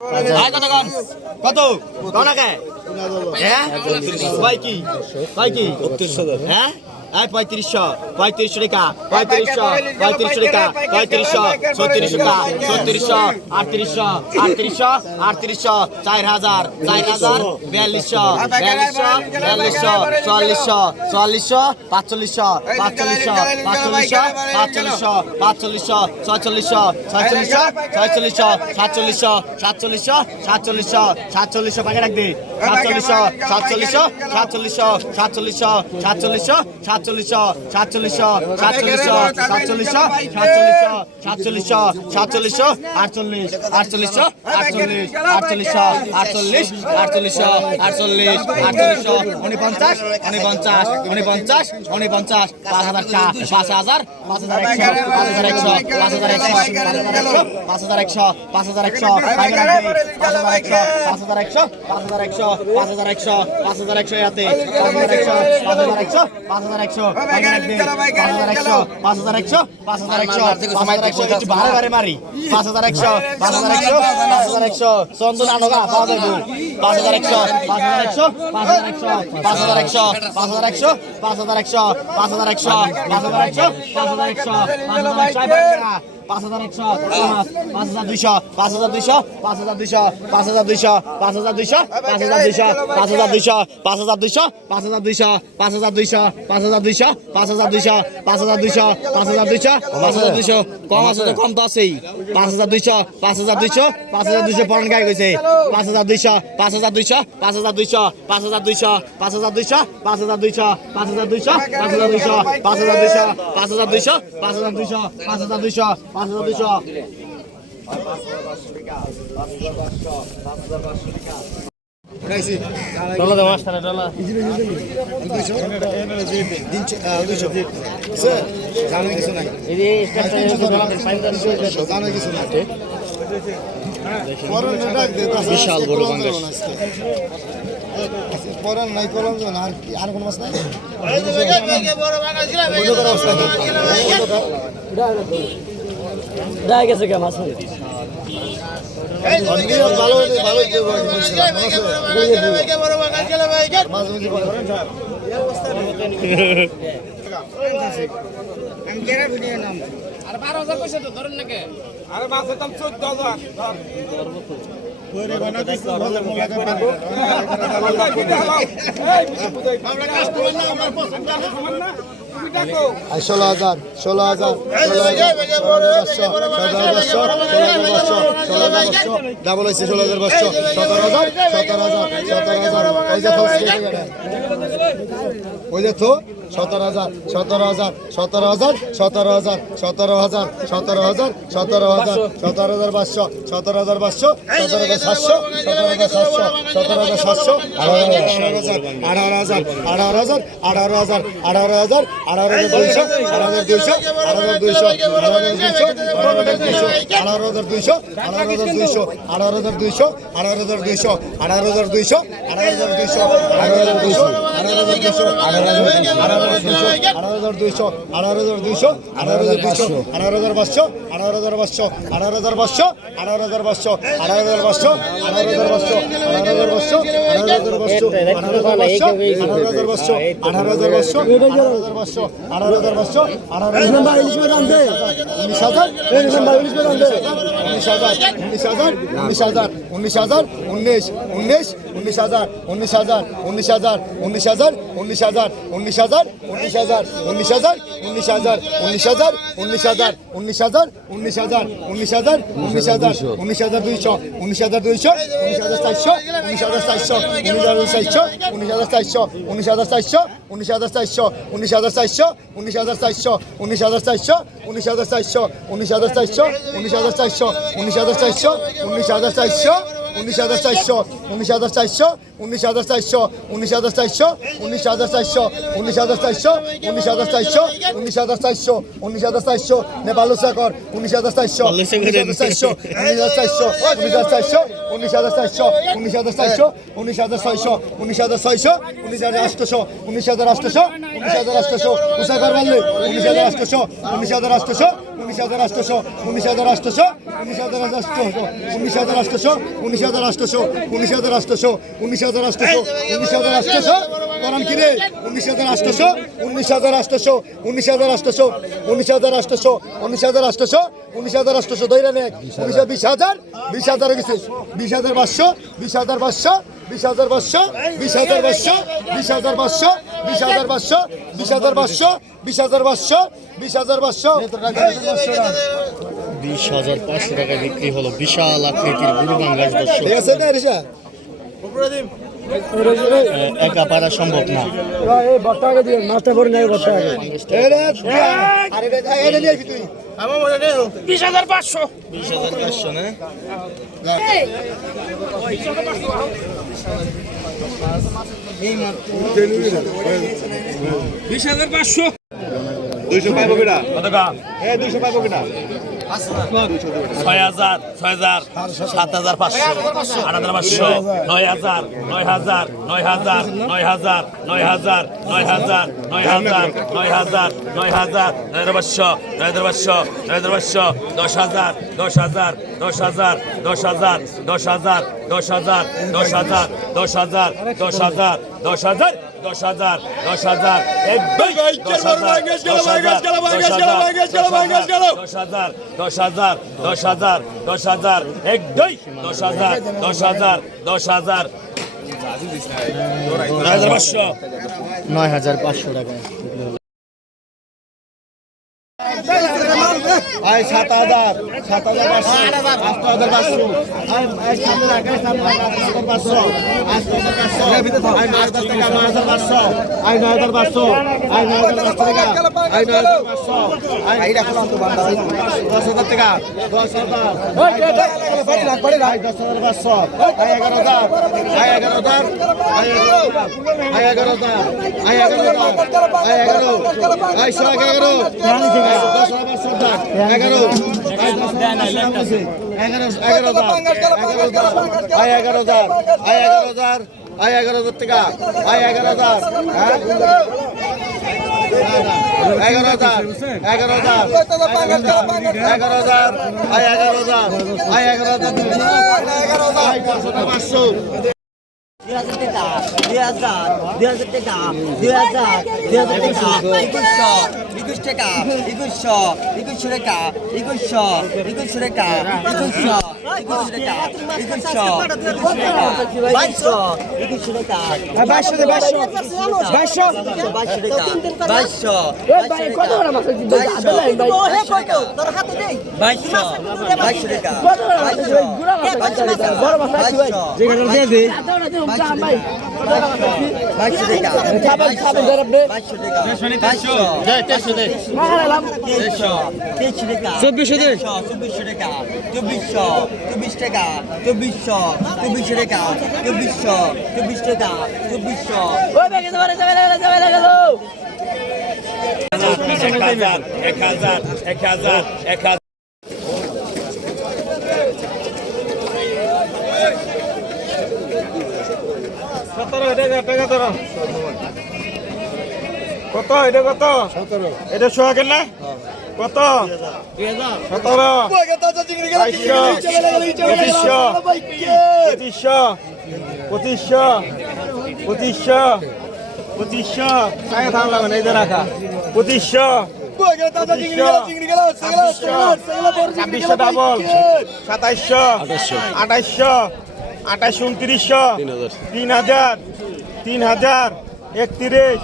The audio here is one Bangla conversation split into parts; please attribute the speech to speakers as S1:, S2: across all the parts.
S1: আয় কত কন। কত? কন আগে হ্যাঁ? ভাই কি? ভাই কি? হ্যাঁ? আয় পঁয়ত্রিশশো পঁয়ত্রিশশো টাকা পঁয়ত্রিশশো পঁয়ত্রিশশো টাকা পঁয়ত্রিশশো ছত্রিশশো টাকা ছত্রিশশো আটত্রিশশো আটত্রিশশো আটত্রিশশো চার হাজার চার হাজার বিয়াল্লিশশো বিয়াল্লিশশো বিয়াল্লিশশো চুয়াল্লিশশো চুয়াল্লিশশো পাঁচচল্লিশশো পাঁচচল্লিশশো পাঁচচল্লিশশো পাঁচচল্লিশশো পাঁচচল্লিশশো ছয়চল্লিশশো ছয়চল্লিশশো ছয়চল্লিশশো সাতচল্লিশশো সাতচল্লিশশো সাতচল্লিশশো সাতচল্লিশশো পাকে রাখবে পাঁচ হাজার একশো পাঁচ হাজার একশো পাঁচ হাজার একশো পাঁচ হাজার একশো পাঁচ হাজার একশো পাঁচ হাজার একশো পাঁচ হাজার একশো ইয়াতে পাঁচ হাজার একশো পাঁচ হাজার একশো পাঁচ হাজার একশো পাঁচ হাজার একশো পাঁচ হাজার একশো পাঁচ হাজার একশো পাঁচ হাজার একশো একটু বারে বারে মারি পাঁচ হাজার একশো পাঁচ হাজার একশো পাঁচ হাজার একশো চন্দন আনোগা পাওয়া যাবে পাঁচ হাজার একশো পাঁচ হাজার একশো পাঁচ হাজার একশো পাঁচ হাজার একশো পাঁচ হাজার একশো পাঁচ হাজার একশো পাঁচ হাজার একশো পাঁচ হাজার একশো পাঁচ হাজার একশো পাঁচ হাজার একশো পাঁচ হাজার একশো পাঁচ হাজার দুইশো পাঁচ হাজার দুইশো পাঁচ হাজার দুইশো পাঁচ হাজার দুইশো পাঁচ হাজার দুইশো পাঁচ হাজার দুইশো পাঁচ হাজার দুইশো পাঁচ হাজার দুইশো পাঁচ হাজার দুইশো পাঁচ হাজার দুইশো পাঁচ হাজার দুইশো পাঁচ হাজার দুইশো পাঁচ হাজার দুইশো পাঁচ হাজার দুইশো পাঁচ হাজার দুইশো কম আছে তো কম তো আছেই পাঁচ হাজার দুইশো পাঁচ হাজার দুইশো পাঁচ হাজার দুইশো পরন গাই গেছে পাঁচ হাজার দুইশো পাঁচ হাজার দুইশো পাঁচ হাজার দুইশো পাঁচ হাজার দুইশো পাঁচ হাজার দুইশো পাঁচ হাজার দুইশো পাঁচ হাজার দুইশো পাঁচ হাজার দুইশো পাঁচ হাজার দুইশো পাঁচ হাজার দুইশো পাঁচ হাজার দুইশো পাঁচ হাজার দুইশো পাঁচ হাজার দুইশো
S2: ডলা দে মাস্টারে ডলা এই যে স্টারটা
S3: বিশাল বড় বাংলাদেশ। পরান নাই পরান আর কি আর কোন মাছ নাই?
S2: দেয়া গেছে কে মাছ?
S3: আর বারো হাজার পয়সা তো ধরেন নাকি আর পাঁচ দাম চোদ্দ হাজার আমরা কাজ করবেন না আমার পছন্দ ষোলো হাজার ষোলো হাজার ডাবল হয়েছে ষোলো হাজার পাঁচশো সতেরো হাজার সতেরো হাজার সতেরো হাজার তো সতেরো হাজার সতেরো হাজার সতেরো হাজার সতেরো হাজার সতেরো হাজার সতেরো হাজার সতেরো হাজার সতেরো হাজার পাঁচশো সতেরো হাজার পাঁচশো সতেরো হাজার সাতশো সতেরো হাজার সাতশো সতেরো হাজার সাতশো আঠারো হাজার আঠারো হাজার আঠারো হাজার আঠারো হাজার আঠারো হাজার আঠারো হাজার দুইশো আঠারো হাজার দুইশো আঠারো হাজার দুইশো আঠারো হাজার দুইশো আঠারো হাজার দুইশো আঠারো হাজার দুইশো আঠারো হাজার দুইশো আঠারো হাজার দুইশো আঠারো হাজার দুইশো আঠারো হাজার দুইশো আঠারো হাজার দুইশো আঠারো দুইশো আঠারো হাজার দুইশো আঠারো হাজার দুইশো আঠারো হাজার পাঁচশো আঠারো হাজার পাঁচশো আঠারো হাজার পাঁচশো আঠারো হাজার পাঁচশো আঠারো হাজার পাঁচশো আঠারো হাজার পাঁচশো আঠারো হাজার পাঁচশো হাজার পাঁচশো আঠারো হাজার পাঁচশো আঠারো হাজার পাঁচশো আঠারো হাজার পাঁচশো আঠারো হাজার পাঁচশো হাজার পাঁচশো উনিশ হাজার উনিশ হাজার উনিশ হাজার উনিশ হাজার উনিশ হাজার উনিশ উনিশ উনিশ হাজার উনিশ হাজার উনিশ হাজার উনিশ হাজার উনিশ হাজার উনিশ হাজার উনিশ হাজার উনিশ হাজার উনিশ হাজার উনিশ হাজার উনিশ হাজার উনিশ হাজার উনিশ হাজার উনিশ হাজার উনিশ হাজার উনিশ হাজার দুইশো উনিশ হাজার দুইশো উনিশ হাজার চারশো উনিশ হাজার চারশো উনিশ হাজার চারশো উনিশ হাজার চারশো উনিশ হাজার চারশো উনিশ হাজার চারশো উনিশ হাজার চারশো উনিশ হাজার চারশো উনিশ হাজার চারশো উনিশ হাজার চারশো উনিশ হাজার চারশো উনিশ হাজার চারশো উনিশ হাজার চারশো উনিশ হাজার চারশো উনিশ হাজার উনিশ হাজার চারশো উনিশ হাজার চারশো উনিশ হাজার চারশো উনিশ হাজার চারশো উনিশ হাজার চারশো উনিশ হাজার চারশো উনিশ হাজার চারশো উনিশ হাজার চারশো নেপাল কর উনিশ হাজার চারশো উনিশ হাজার চারশো উনিশ হাজার চারশো উনিশ হাজার চারশো উনিশ হাজার চারশো উনিশ হাজার চারশো উনিশ হাজার ছয়শো উনিশ হাজার ছয়শো উনিশ হাজার আটশোশো উনিশ হাজার আটশোশো উনিশ হাজার আটশোশো উষা কর বললে উনিশ হাজার আটশোশো উনিশ হাজার আটশোশো উনিশ হাজার আটশোশো উনিশ হাজার আটশোশো উনিশ হাজার আটশোশো উনিশ হাজার আটশোশো উনিশ হাজার আটশোশো উনিশ হাজার আটশোশো উনিশ হাজার আটশোশো উনিশ হাজার আটশোশো করান কি রে উনিশ হাজার আটশোশো উনিশ হাজার আটশোশো উনিশ হাজার আটশোশো উনিশ হাজার আটশোশো উনিশ হাজার আটশোশো উনিশ হাজার আটশোশো ধরে নে উনিশ বিশ হাজার বিশ হাজার গেছে বিশ হাজার পাঁচশো বিশ হাজার পাঁচশো বিশ হাজার পাঁচশো বিশ হাজার পাঁচশো বিশ হাজার পাঁচশো বিশ হাজার পাঁচশো বিশ হাজার পাঁচশো বিশ হাজার পাঁচশো বিশ হাজার পাঁচশো
S2: বিশ হাজার পাঁচশো টাকা বিক্রি হলো। বিশাল আকৃতির গুরুগান গাছ দর্শক। একা পারা সম্ভব না। বিশ হাজার পাঁচশো।
S1: দুইশো পাইব কিনা? হ্যাঁ দুইশো পাইব কিনা?
S4: ছয় হাজার ছয় হাজার সাত হাজার পাঁচশো আট হাজার পাঁচশো নয় হাজার নয় হাজার নয় হাজার নয় হাজার নয় হাজার নয় হাজার নয় হাজার নয় হাজার নয় হাজার নয় হাজার পাঁচশো নয় হাজার পাঁচশো নয় হাজার পাঁচশো দশ হাজার দশ হাজার দশ হাজার দশ হাজার দশ হাজার দশ হাজার দশ হাজার দশ হাজার দশ হাজার হাজার দশ হাজার দশ হাজার দশ হাজার দশ হাজার দশ হাজার দশ হাজার দশ হাজার দশ হাজার দশ হাজার এক দুই দশ হাজার দশ হাজার দশ হাজার নয় হাজার পাঁচশো
S2: টাকা
S3: আয় সাত হাজার সাত হাজার পাঁচশো, আট হাজার পাঁচশো আয় আয় সামনে রাখ আয় সামনে আট হাজার পাঁচশো, আট হাজার পাঁচশো। আয় নয় হাজার টাকা নয় হাজার পাঁচশো আয় নয় হাজার পাঁচশো আয় নয় হাজার পাঁচশো। টাকা আয় নয় হাজার পাঁচশো। আয় দশ হাজার টাকা দশ হাজার আয় দশ হাজার পাঁচশো আয় এগারো হাজার। আয় এগারো হাজার আয় এগারো হাজার। আয় এগারো হাজার আয় এগারো আয় শো এগারো হাজার। পাঁচশো এগারো। দশ হাজার পাঁচশো এগারো এগারো আয় এগারো হাজার আয় এগারো হাজার আয় এগারো হাজার টাকা আয় এগারো হাজার হ্যাঁ এগারো হাজার এগারো হাজার এগারো হাজার আয় এগারো হাজার আয় এগারো হাজার পাঁচশো
S5: দুই হাজার টাকা দুই হাজার দুই হাজার টাকা দুই হাজার দুই হাজার টাকা একুশশো একুশ টাকা একুশশো একুশশো টাকা একুশশো একুশশো টাকা একুশশো চব্বিশশো টাকা। চব্বিশশো টাকা। চব্বিশশো চব্বিশ টাকা চব্বিশশো চব্বিশশো টাকা চব্বিশশো চব্বিশ টাকা চব্বিশশো।
S4: এক হাজার এক হাজার এক হাজার
S6: কত? এটা কত? এটা সোহাগের না? কত? সতেরো। পঁচিশশো। পঁচিশশো। পঁচিশশো। পঁচিশশো। পঁচিশশো। সাড়ে থাম লাগবে এই যে রাখা। পঁচিশশো। ছাব্বিশশো ডাবল সাতাইশশো। আঠাইশশো। আঠাইশশো উনত্রিশশো। তিন হাজার। তিন হাজার। একত্রিশ।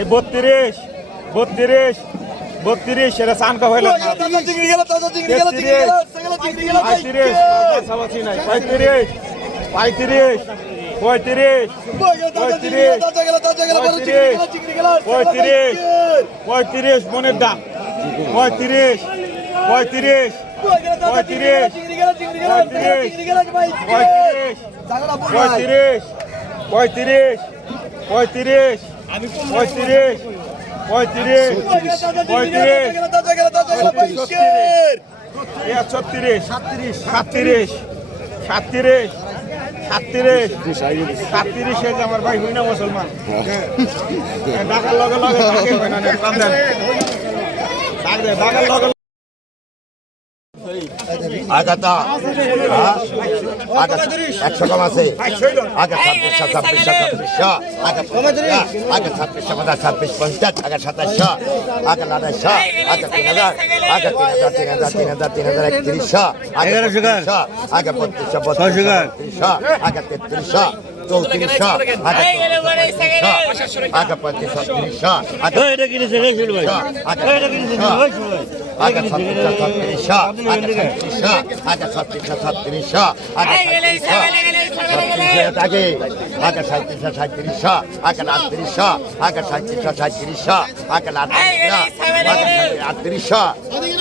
S6: এই বত্রিশ। বত্রিশ বত্রিশ এটা সানকা হইল পঁয়ত্রিশ পঁয়ত্রিশ পঁয়ত্রিশ পঁয়ত্রিশ পঁয়ত্রিশ পঁয়ত্রিশ পঁয়ত্রিশ মনের দাম পঁয়ত্রিশ পঁয়ত্রিশ পঁয়ত্রিশ পঁয়ত্রিশ পঁয়ত্রিশ পঁয়ত্রিশ পঁয়ত্রিশ পঁয়ত্রিশ পঁয়ত্রিশ পঁয়ত্রিশ ছত্রিশ সাতত্রিশ সাতত্রিশ সাতত্রিশ সাতত্রিশ সাতত্রিশ আমার ভাই হই না মুসলমান হ্যাঁ, ঢাকার লগে
S7: আগা একশো কম আছে। আগে ছাব্বিশশো ছাব্বিশশো ছাব্বিশশো আগে আগে ছাব্বিশশো পঞ্চাশ ছাব্বিশ পঞ্চাশ আগে সাতাশশো আগে আঠাশশো আগে তিন হাজার আগে তিন হাজার তিন হাজার তিন হাজার তিন হাজার একত্রিশশো আগে আগে বত্রিশশো বত্রিশশো আগে তেত্রিশশো চৌত্রিশশো আগে আগে পঁয়ত্রিশ ছত্রিশশো আগে আগে আগে ছত্রিশশো ছত্রিশশো আগে ছত্রিশশো আগে ছত্রিশশো ছত্রিশশো আগে ছত্রিশশো ছত্রিশের আগে আগে সাঁত্রিশশো সাঁত্রিশশো আগে আটত্রিশশো আগে সাঁত্রিশশো সাঁত্রিশশো আগে আটত্রিশশো আগে আটত্রিশশো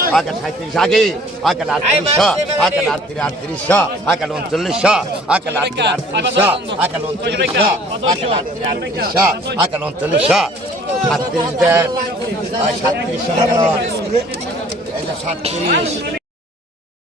S7: আগে সাঁত্রিশ আগে আগে আটত্রিশশো আগে আটত্রিশ আটত্রিশশো আগে উনচল্লিশশো আগে আটত্রিশ আটত্রিশশো আগে উনচল্লিশশো আগে আটত্রিশ আটত্রিশশো আগে উনচল্লিশশো সাতত্রিশ যে সাতত্রিশ